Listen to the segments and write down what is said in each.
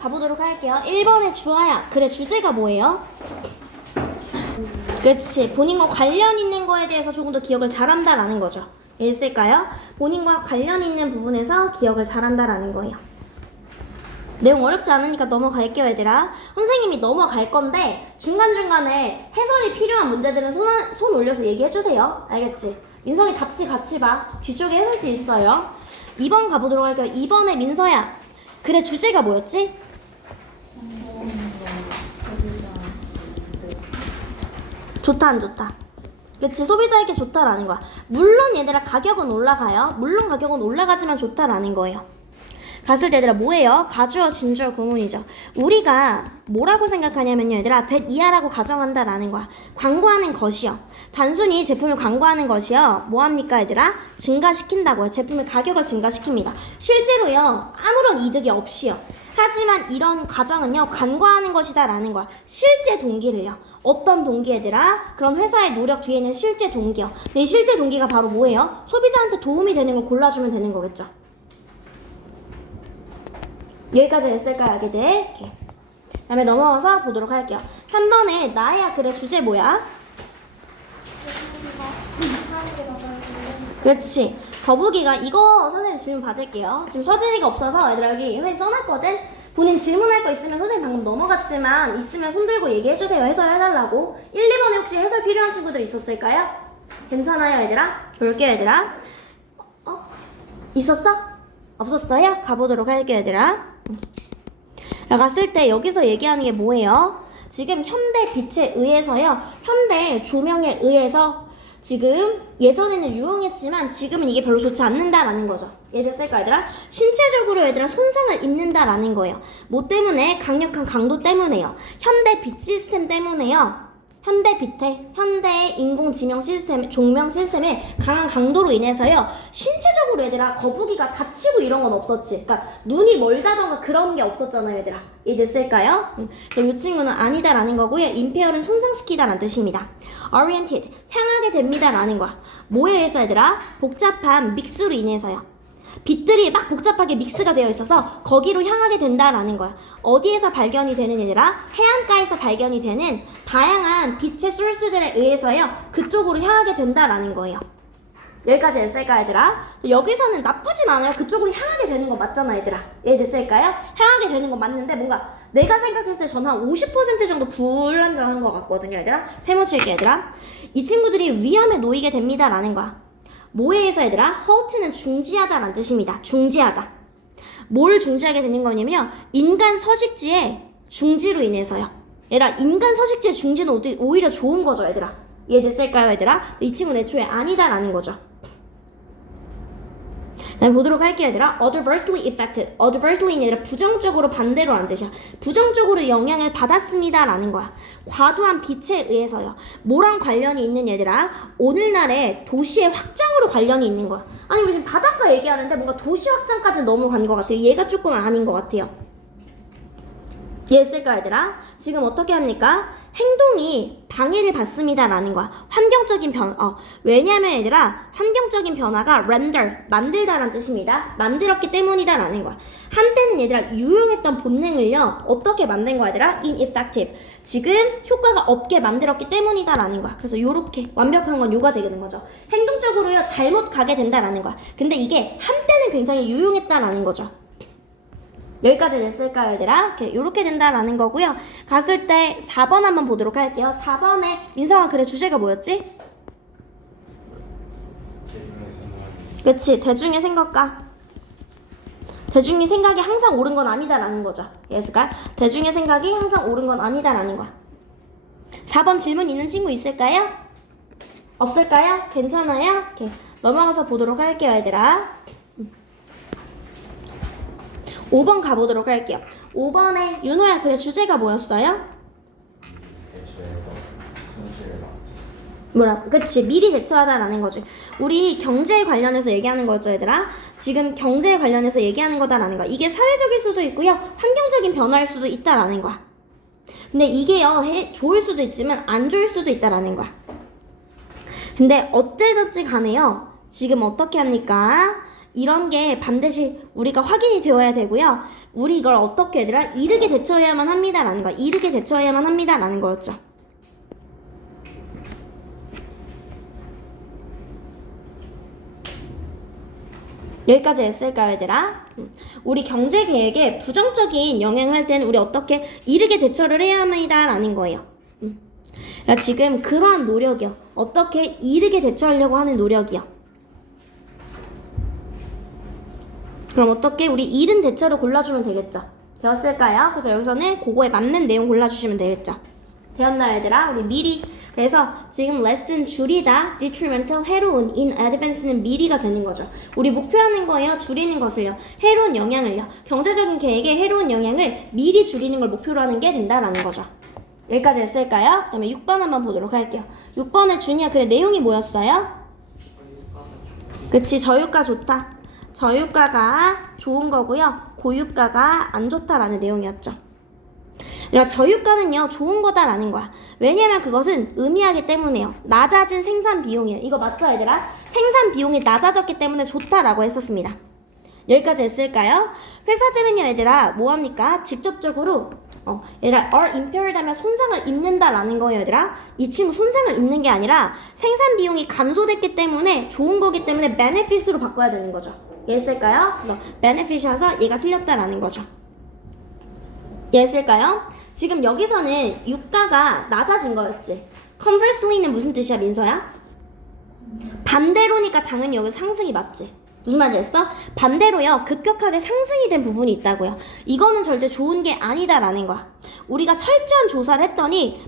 가보도록 할게요. 1번의 주어야. 그래, 주제가 뭐예요? 그치. 본인과 관련 있는 거에 대해서 조금 더 기억을 잘한다라는 거죠. 있을까요? 본인과 관련 있는 부분에서 기억을 잘한다라는 거예요. 내용 어렵지 않으니까 넘어갈게요, 얘들아. 선생님이 넘어갈 건데 중간중간에 해설이 필요한 문제들은 손 올려서 얘기해주세요. 알겠지? 민성이 답지 같이 봐. 뒤쪽에 해설지 있어요. 2번 가보도록 할게요. 2번에 민서야. 그래, 주제가 뭐였지? 좋다 안 좋다? 그치, 소비자에게 좋다라는 거야. 물론 얘들아 가격은 올라가요. 물론 가격은 올라가지만 좋다라는 거예요. 갔을 때 얘들아 뭐예요? 가주어 진주어 구문이죠. 우리가 뭐라고 생각하냐면요, 얘들아 100 이하라고 가정한다라는 거야. 광고하는 것이요. 단순히 제품을 광고하는 것이요. 뭐합니까 얘들아? 증가시킨다고요. 제품의 가격을 증가시킵니다. 실제로요, 아무런 이득이 없이요. 하지만 이런 과정은요, 간과하는 것이다 라는 거야. 실제 동기를요. 어떤 동기 얘들아? 그런 회사의 노력 뒤에는 실제 동기요. 이 실제 동기가 바로 뭐예요? 소비자한테 도움이 되는 걸 골라주면 되는 거겠죠. 여기까지 됐을까요, 아기들? 이렇게. 다음에 넘어가서 보도록 할게요. 3번에 나야. 그래, 주제 뭐야? 그렇지. 거북이가 이거 선생님 질문 받을게요. 지금 서진이가 없어서 얘들아 여기 선생님 써놨거든? 본인 질문할 거 있으면 선생님 방금 넘어갔지만 있으면 손 들고 얘기해주세요. 해설해달라고. 1, 2번에 혹시 해설 필요한 친구들 있었을까요? 괜찮아요, 얘들아? 볼게요, 얘들아. 있었어? 없었어요? 가보도록 할게요, 얘들아. 갔을 때 여기서 얘기하는 게 뭐예요? 지금 현대 빛에 의해서요. 현대 조명에 의해서 지금 예전에는 유용했지만 지금은 이게 별로 좋지 않는다라는 거죠. 예를 쓸까 얘들아? 신체적으로 얘들아 손상을 입는다라는 거예요. 뭐 때문에? 강력한 강도 때문에요. 현대 빛 시스템 때문에요. 현대 빛의 현대의 인공지명 시스템, 조명 시스템의 강한 강도로 인해서요. 신체적으로 얘들아 거북이가 다치고 이런 건 없었지. 그러니까 눈이 멀다던가 그런 게 없었잖아요, 얘들아. 이해됐을까요? 이 친구는 아니다라는 거고요. 임페어는 손상시키다라는 뜻입니다. oriented, 향하게 됩니다라는 거야. 뭐에 의해서 얘들아? 복잡한 믹스로 인해서요. 빛들이 막 복잡하게 믹스가 되어 있어서 거기로 향하게 된다라는 거야. 어디에서 발견이 되는 얘들아? 해안가에서 발견이 되는 다양한 빛의 소스들에 의해서요. 그쪽으로 향하게 된다라는 거예요. 여기까지 됐을까 얘들아? 여기서는 나쁘진 않아요. 그쪽으로 향하게 되는 거 맞잖아 얘들아. 이해됐을까요? 향하게 되는 거 맞는데 뭔가 내가 생각했을 때 저는 한 50% 정도 불안정한 것 같거든요 얘들아. 세모 칠게 얘들아. 이 친구들이 위험에 놓이게 됩니다 라는 거야. 뭐에 의해서 얘들아? hurt는 중지하다라는 뜻입니다. 중지하다. 뭘 중지하게 되는 거냐면요. 인간 서식지의 중지로 인해서요. 얘들아, 인간 서식지의 중지는 오히려 좋은 거죠, 얘들아. 이해됐을까요, 얘들아? 이 친구는 애초에 아니다라는 거죠. 다음에 보도록 할게요, 얘들아. adversely affected. adversely는 얘들아 부정적으로 반대로 한 뜻이야. 부정적으로 영향을 받았습니다 라는 거야. 과도한 빛에 의해서요. 뭐랑 관련이 있는 얘들아? 오늘날의 도시의 확장으로 관련이 있는 거야. 아니 우리 지금 바닷가 얘기하는데 뭔가 도시 확장까지 넘어간 것 같아요. 얘가 조금 아닌 것 같아요. 이해했을까 얘들아? 지금 어떻게 합니까? 행동이 방해를 받습니다 라는 거야. 환경적인 왜냐면 얘들아 환경적인 변화가 render, 만들다라는 뜻입니다. 만들었기 때문이다 라는 거야. 한때는 얘들아 유용했던 본능을요 어떻게 만든 거야 얘들아? ineffective, 지금 효과가 없게 만들었기 때문이다 라는 거야. 그래서 요렇게 완벽한 건 요가 되는 거죠. 행동적으로요 잘못 가게 된다라는 거야. 근데 이게 한때는 굉장히 유용했다라는 거죠. 여기까지 됐을까요, 얘들아? 요렇게 된다라는 거고요. 갔을 때 4번 한번 보도록 할게요. 4번에 민성아 그래 주제가 뭐였지? 그치, 대중의 생각과 대중의 생각이 항상 옳은 건 아니다라는 거죠. 예스가 대중의 생각이 항상 옳은 건 아니다라는 거야. 4번 질문 있는 친구 있을까요? 없을까요? 괜찮아요? 이렇게 넘어가서 보도록 할게요, 얘들아. 5번 가보도록 할게요. 5번에 윤호야 그래 주제가 뭐였어요? 뭐라? 그치, 미리 대처하다라는 거지. 우리 경제에 관련해서 얘기하는 거였죠 얘들아. 지금 경제에 관련해서 얘기하는 거다라는 거야. 이게 사회적일 수도 있고요 환경적인 변화일 수도 있다라는 거야. 근데 이게요 좋을 수도 있지만 안 좋을 수도 있다라는 거야. 근데 어찌됐지 간에요 지금 어떻게 합니까? 이런 게 반드시 우리가 확인이 되어야 되고요. 우리 이걸 어떻게 얘들아? 이르게 대처해야만 합니다라는 거야. 이르게 대처해야만 합니다라는 거였죠. 여기까지 했을까요, 얘들아? 우리 경제 계획에 부정적인 영향을 할 때는 우리 어떻게 이르게 대처를 해야 합니다라는 거예요. 그러니까 지금 그러한 노력이요. 어떻게 이르게 대처하려고 하는 노력이요. 그럼 어떻게 우리 이른 대처를 골라주면 되겠죠? 되었을까요? 그래서 여기서는 그거에 맞는 내용 골라주시면 되겠죠? 되었나요, 얘들아? 우리 미리. 그래서 지금 레슨 줄이다, detrimental, 해로운, in advance는 미리가 되는 거죠. 우리 목표하는 거예요. 줄이는 것을요. 해로운 영향을요. 경제적인 계획에 해로운 영향을 미리 줄이는 걸 목표로 하는 게 된다라는 거죠. 여기까지 했을까요? 그 다음에 6번 한번 보도록 할게요. 6번에 준이야, 그래, 내용이 뭐였어요? 그치, 저유가 좋다. 저유가가 좋은 거고요. 고유가가 안 좋다라는 내용이었죠. 그러니까 저유가는요, 좋은 거다라는 거야. 왜냐면 그것은 의미하기 때문에요. 낮아진 생산 비용이에요. 이거 맞죠, 얘들아? 생산 비용이 낮아졌기 때문에 좋다라고 했었습니다. 여기까지 했을까요? 회사들은요, 얘들아, 뭐합니까? 직접적으로 얘들아, are impaired 하면 손상을 입는다라는 거예요, 얘들아. 이 친구 손상을 입는 게 아니라 생산 비용이 감소됐기 때문에 좋은 거기 때문에 benefit으로 바꿔야 되는 거죠. 이해했을까요? 그래서 benefit이어서 얘가 틀렸다라는 거죠. 이해했을까요? 지금 여기서는 유가가 낮아진 거였지. conversely는 무슨 뜻이야, 민서야? 반대로니까 당연히 여기 상승이 맞지. 무슨 말인지 알았어? 반대로요, 급격하게 상승이 된 부분이 있다고요. 이거는 절대 좋은 게 아니다라는 거야. 우리가 철저한 조사를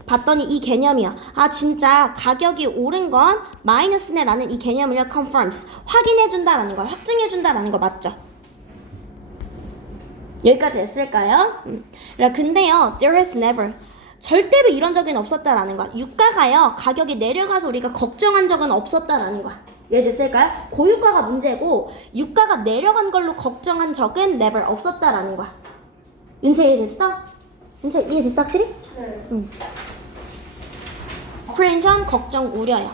봤더니 이 개념이야. 아, 진짜 가격이 오른 건 마이너스네 라는 이 개념을요, confirms, 확인해준다라는 거야. 확증해준다라는 거 맞죠? 여기까지 했을까요? 근데요, there is never, 절대로 이런 적은 없었다라는 거야. 유가가요, 가격이 내려가서 우리가 걱정한 적은 없었다라는 거야. 이해됐을까요? 고유가가 문제고 유가가 내려간 걸로 걱정한 적은 never 없었다라는 거야. 윤채 이해됐어? 윤채 이해됐어 확실히? 네. apprehension, 걱정, 우려요.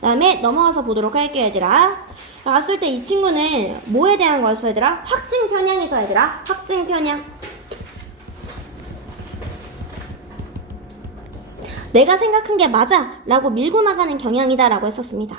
그 다음에 넘어가서 보도록 할게요, 얘들아. 봤을 때 이 친구는 뭐에 대한 거였어, 얘들아? 확증 편향이죠, 얘들아. 확증 편향. 내가 생각한 게 맞아 라고 밀고 나가는 경향이다 라고 했었습니다.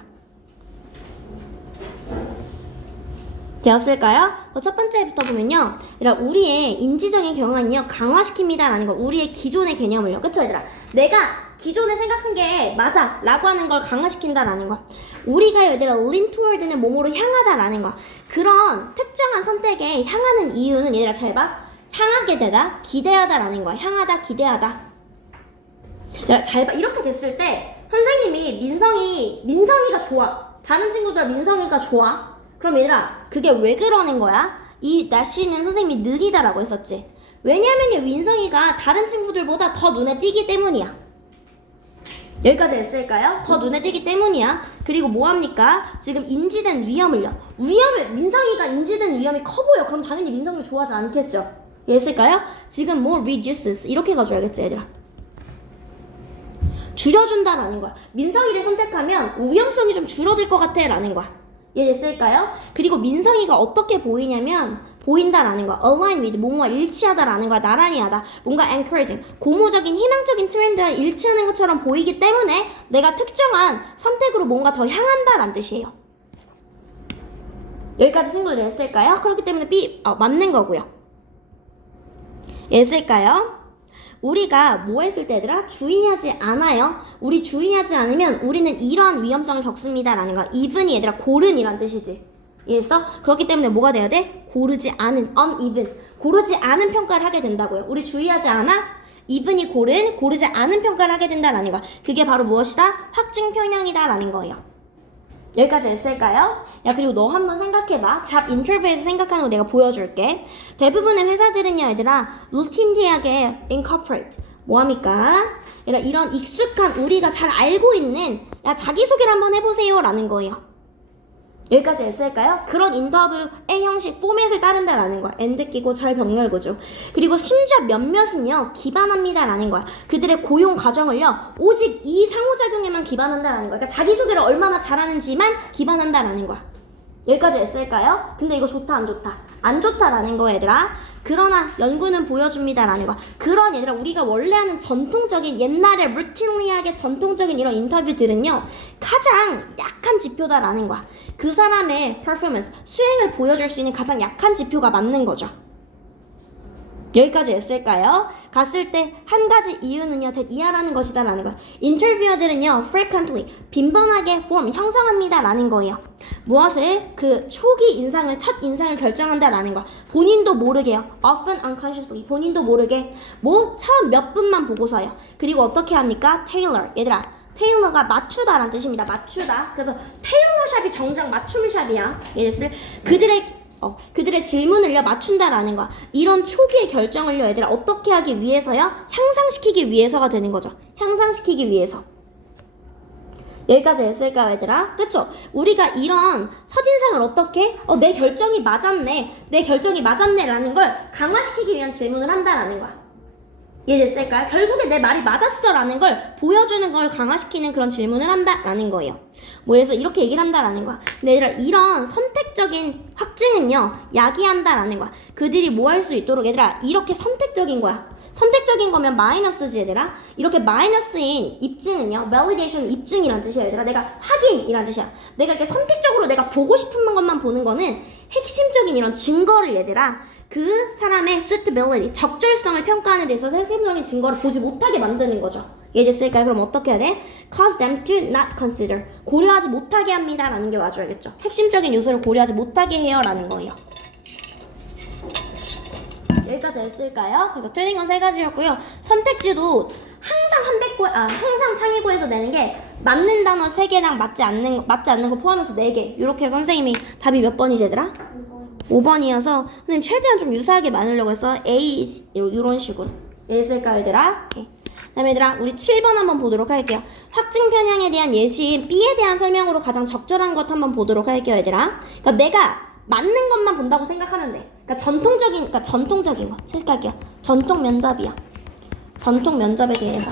되었을까요? 첫 번째부터 보면요, 얘들아, 우리의 인지적인 경향은요, 강화시킵니다 라는 거. 우리의 기존의 개념을요. 그쵸, 얘들아? 내가 기존에 생각한 게 맞아 라고 하는 걸 강화시킨다 라는 거. 우리가 얘들아 lean toward는 뭐뭐로 향하다 라는 거. 그런 특정한 선택에 향하는 이유는 얘들아 잘 봐. 향하게 되다, 기대하다 라는 거야. 향하다, 기대하다. 얘들아 잘 봐. 이렇게 됐을 때 선생님이 민성이가 좋아. 다른 친구들 민성이가 좋아. 그럼 얘들아 그게 왜 그러는 거야? 이 날씨는 선생님이 느리다라고 했었지. 왜냐면요, 민성이가 다른 친구들보다 더 눈에 띄기 때문이야. 여기까지 했을까요? 더 눈에 띄기 때문이야. 그리고 뭐합니까? 지금 인지된 위험을 민성이가 인지된 위험이 커 보여. 그럼 당연히 민성이를 좋아하지 않겠죠. 이해했을까요? 지금 more reduces 이렇게 가져야겠지, 얘들아. 줄여준다라는 거야. 민성이를 선택하면 위험성이 좀 줄어들 것 같아 라는 거야. 이해됐을까요? 그리고 민성이가 어떻게 보인다라는 거야. align with, 뭔가 일치하다라는 거야. 나란히 하다. 뭔가 encouraging, 고무적인 희망적인 트렌드와 일치하는 것처럼 보이기 때문에 내가 특정한 선택으로 뭔가 더 향한다라는 뜻이에요. 여기까지 친구들이 했을까요? 그렇기 때문에 맞는 거고요. 했을까요? 우리가 뭐 했을 때 얘들아? 주의하지 않아요. 우리 주의하지 않으면 우리는 이런 위험성을 겪습니다 라는 거야. even이 얘들아 고른이란 뜻이지. 이해했어? 그렇기 때문에 뭐가 돼야 돼? 고르지 않은, uneven, 고르지 않은 평가를 하게 된다고요. 우리 주의하지 않아? even이 고르지 않은 평가를 하게 된다라는 거야. 그게 바로 무엇이다? 확증 편향이다 라는 거예요. 여기까지 했을까요? 야, 그리고 너 한번 생각해봐. 잡 인터뷰에서 생각하는 거 내가 보여줄게. 대부분의 회사들은요, 얘들아, 루틴디하게 incorporate, 뭐합니까? 이런 익숙한, 우리가 잘 알고 있는, 야, 자기소개를 한번 해보세요 라는 거예요. 여기까지 했을까요? 그런 인터뷰의 형식, 포맷을 따른다라는 거야. 엔드 끼고 잘 병렬 구조. 그리고 심지어 몇몇은요, 기반합니다라는 거야. 그들의 고용 과정을요, 오직 이 상호작용에만 기반한다라는 거야. 그러니까 자기소개를 얼마나 잘하는지만 기반한다라는 거야. 여기까지 했을까요? 근데 이거 좋다 안 좋다? 안 좋다라는 거 얘들아. 그러나 연구는 보여줍니다라는 거야. 그런 얘들아 우리가 원래 하는 전통적인 옛날에 루틴리하게 전통적인 이런 인터뷰들은요 가장 약한 지표다라는 거야. 그 사람의 퍼포먼스, 수행을 보여줄 수 있는 가장 약한 지표가 맞는 거죠. 여기까지 했을까요? 갔을 때 한 가지 이유는요 that 이하라는 것이다 라는 거예요. 인터뷰어들은요 frequently 빈번하게 form 형성합니다 라는 거예요. 무엇을? 그 초기 인상을 첫 인상을 결정한다 라는 거야. 본인도 모르게요. often unconsciously 본인도 모르게 뭐 처음 몇 분만 보고서요. 그리고 어떻게 합니까? tailor 얘들아 테일러가 맞추다라는 뜻입니다. 맞추다. 그래서 테일러 샵이 정작 맞춤 샵이야. 얘들 그들의 질문을요 맞춘다라는 거야. 이런 초기의 결정을요 얘들아 어떻게 하기 위해서요? 향상시키기 위해서가 되는 거죠. 향상시키기 위해서. 여기까지 했을까요 얘들아? 그쵸? 우리가 이런 첫인상을 어떻게 내 결정이 맞았네 내 결정이 맞았네 라는 걸 강화시키기 위한 질문을 한다라는 거야. 이해됐을까요? 결국에 내 말이 맞았어 라는 걸 보여주는 걸 강화시키는 그런 질문을 한다라는 거예요. 뭐 그래서 이렇게 얘기를 한다라는 거야. 근데 얘들아 이런 선택적인 확증은요 야기한다라는 거야. 그들이 뭐 할 수 있도록 얘들아 이렇게 선택적인 거야. 선택적인 거면 마이너스지 얘들아. 이렇게 마이너스인 입증은요 validation 입증이란 뜻이야 얘들아. 내가 확인이란 뜻이야. 내가 이렇게 선택적으로 내가 보고 싶은 것만 보는 거는 핵심적인 이런 증거를 얘들아 그 사람의 suitability, 적절성을 평가하는 데 있어서 핵심적인 증거를 보지 못하게 만드는 거죠. 이해됐을까요? 그럼 어떻게 해야 돼? cause them to not consider. 고려하지 못하게 합니다. 라는 게 맞아야겠죠. 핵심적인 요소를 고려하지 못하게 해요. 라는 거예요. 여기까지 했을까요? 그래서 틀린 건 3가지였고요. 선택지도 항상 창의고에서 내는 게 맞는 단어 3개랑 맞지 않는 거 포함해서 4개. 이렇게 선생님이 답이 몇 번이지 얘들아? 5번이어서 선생님 최대한 좀 유사하게 많으려고 해서 A 이런 식으로 있을까요 얘들아? 그 다음에 얘들아 우리 7번 한번 보도록 할게요. 확증 편향에 대한 예시인 B에 대한 설명으로 가장 적절한 것 한번 보도록 할게요 얘들아. 그러니까 내가 맞는 것만 본다고 생각하면 돼. 그러니까 전통적인 거 칠할게요. 전통 면접이야. 전통 면접에 대해서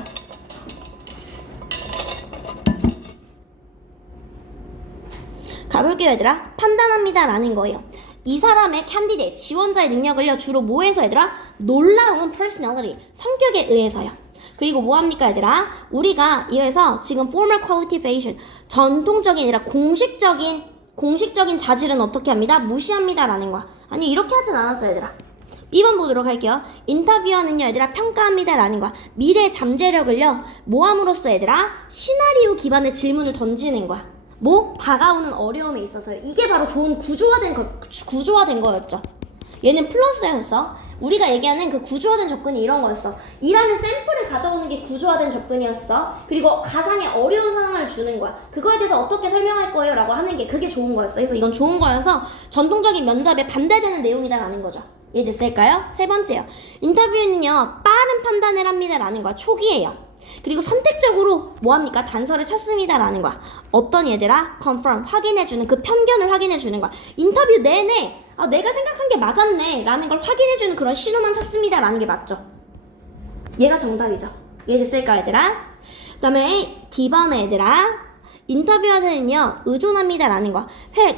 가볼게요 얘들아. 판단합니다 라는 거예요. 이 사람의 캔디데이트, 지원자의 능력을요 주로 뭐해서 얘들아? 놀라운 personality, 성격에 의해서요. 그리고 뭐합니까 얘들아? 우리가 이어서 지금 formal qualification, 전통적인 아니라 공식적인 자질은 어떻게 합니다? 무시합니다 라는 거야. 아니 이렇게 하진 않았어 얘들아. B번 보도록 할게요. 인터뷰어는요 얘들아 평가합니다 라는 거야. 미래 잠재력을요 모함으로써 얘들아 시나리오 기반의 질문을 던지는 거야. 뭐? 다가오는 어려움에 있어서요. 이게 바로 좋은 구조화된 거였죠. 얘는 플러스였어. 우리가 얘기하는 그 구조화된 접근이 이런 거였어. 일하는 샘플을 가져오는 게 구조화된 접근이었어. 그리고 가상의 어려운 상황을 주는 거야. 그거에 대해서 어떻게 설명할 거예요? 라고 하는 게 그게 좋은 거였어. 그래서 이건 좋은 거여서 전통적인 면접에 반대되는 내용이다라는 거죠. 이해됐을까요? 3번째요. 인터뷰는요 빠른 판단을 합니다 라는 거야. 초기에요. 그리고 선택적으로 뭐합니까? 단서를 찾습니다 라는 거야. 어떤 얘들아? confirm, 확인해주는 그 편견을 확인해주는 거야. 인터뷰 내내 내가 생각한 게 맞았네 라는 걸 확인해주는 그런 신호만 찾습니다 라는 게 맞죠. 얘가 정답이죠. 이해됐을까 얘들아? 그 다음에 D번에 얘들아 인터뷰어들은요 의존합니다 라는 거야.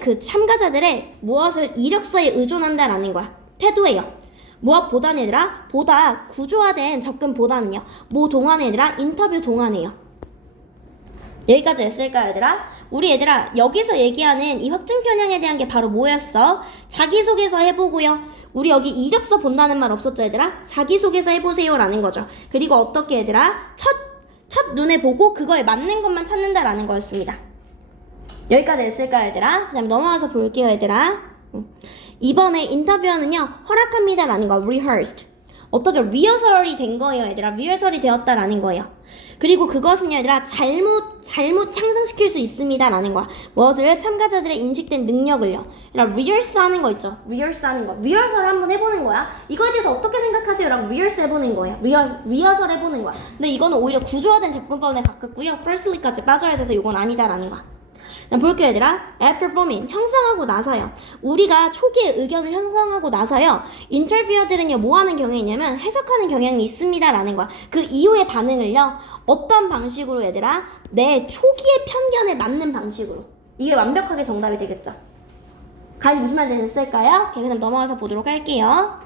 그 참가자들의 무엇을 이력서에 의존한다 라는 거야. 태도예요. 무엇보다는 얘들아? 보다 구조화된 접근보다는요. 뭐 동안에 얘들아? 인터뷰 동안에요. 여기까지 했을까요 얘들아? 우리 얘들아 여기서 얘기하는 이 확증 편향에 대한 게 바로 뭐였어? 자기소개서 해보고요. 우리 여기 이력서 본다는 말 없었죠 얘들아? 자기소개서 해보세요 라는 거죠. 그리고 어떻게 얘들아? 첫 눈에 보고 그거에 맞는 것만 찾는다라는 거였습니다. 여기까지 했을까요 얘들아? 그 다음에 넘어와서 볼게요 얘들아. 이번에 인터뷰어는요 허락합니다 라는 거 rehearsed. 어떻게 리허설이 된 거예요 얘들아. 리허설이 되었다라는 거예요. 그리고 그것은요 얘들아 잘못 향상시킬 수 있습니다 라는 거야. 무엇을? 참가자들의 인식된 능력을요. 얘들아 리허설 하는 거 있죠. 리허설 한번 해보는 거야. 이거에 대해서 어떻게 생각하세요? 라고 리허설 해보는 거예요. 리허설 해보는 거야. 근데 이거는 오히려 구조화된 접근법에 가깝고요. firstly까지 빠져야 돼서 이건 아니다라는 거야. 볼게요 얘들아. after forming 형성하고 나서요. 우리가 초기에 의견을 형성하고 나서요. 인터뷰어들은요 뭐하는 경향이 있냐면 해석하는 경향이 있습니다 라는 거야. 그 이후의 반응을요 어떤 방식으로 얘들아? 내 초기의 편견에 맞는 방식으로. 이게 완벽하게 정답이 되겠죠. 감이 무슨 말인지 됐을까요? 오케이, 그럼 넘어가서 보도록 할게요.